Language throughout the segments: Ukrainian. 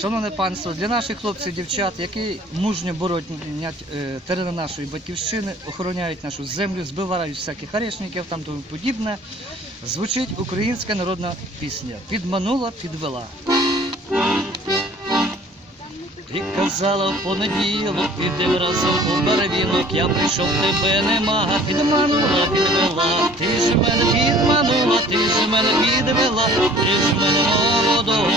шановне панство, для наших хлопців, дівчат, які мужньо боронять е, терени нашої батьківщини, охороняють нашу землю, збивають всяких арешників там тому подібне, звучить українська народна пісня. Підманула, підвела. Ти казала в понеділок, підем разом по барвінок, я прийшов, тебе нема, підманула, підвела, ти ж мене підманула, ти ж мене підвела, ти ж мене молодого,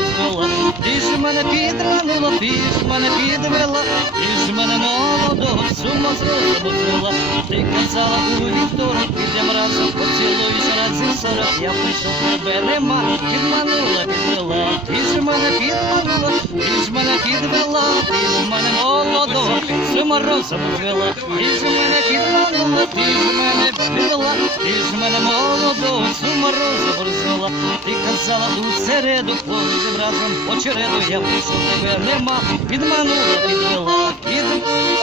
звела, ти ж мене підманула, ти ж мене підвела, ти ж мене молодого, з морозом звела, ти казала у вівторок, підем разом, поцілуєш разів сорок, я прийшов, тебе нема, підманула, підвела, ти ж мене підманула, ти ж мене підвела, ти ж мене молодого, з морозом звела, ти ж мене підманула, ти ж ти ж мене з морозом розвела, ти казала у середу, поїдем разом очереду я прийшов, тебе нема, підманула, підвела, під,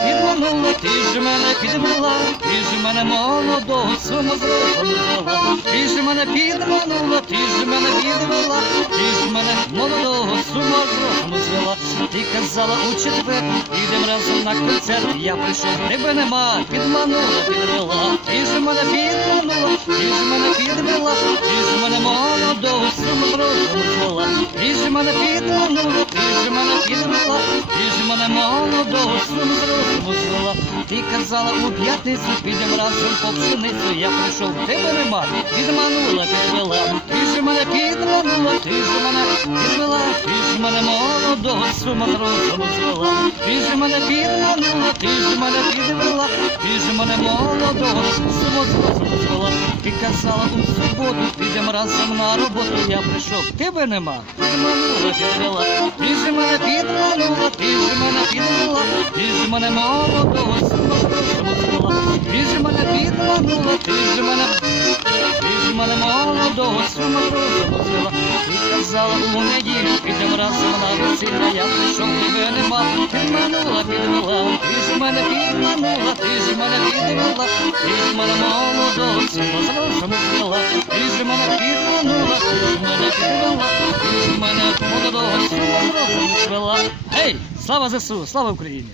підманула, ти ж мене підвела, ти ж мене молодого, з морозом ти ж мене підманула, ти ж мене підвела, ти ж мене молодого, морозом звела, ти казала у четвер, підем разом на концерт, я прийшов, тебе нема, підманула, підвела, ти ж мене підманула, ти ж мене підвела, ти ж мене молодого, морозом звела, ти ж мене підманула, ти ж мене підвела, ти ж мене молодого, з морозом звела, ти казала у п'ятницю, підем разом по пшеницю, я прийшов, тебе нема, підманула, підвела, ти ж мене підманула, ти ж мене підвела, ти ж мене молодого, з морозом звела, ти ж мене підманула, ти ж мене підвела, ти ж мене молодого, з морозом звела, ти казала у суботу, підем разом на роботу, я прийшов, тебе нема, підманула, підвела, мене молодого, морозом ти ж мене підманула, ти ж мене ти ж мене молодого суму розвела, ти казала у неділю, підем разом на весілля, я прийшов, тебе нема, ти підманула, підвела, ти ж мене підманула, ти ж мене підвела, ти ж мене молодого суму розвела, ти ж мене підманула, ти ж мене підвела, ти ж мене молодого суму розвела. Гей, слава ЗСУ, слава Україні!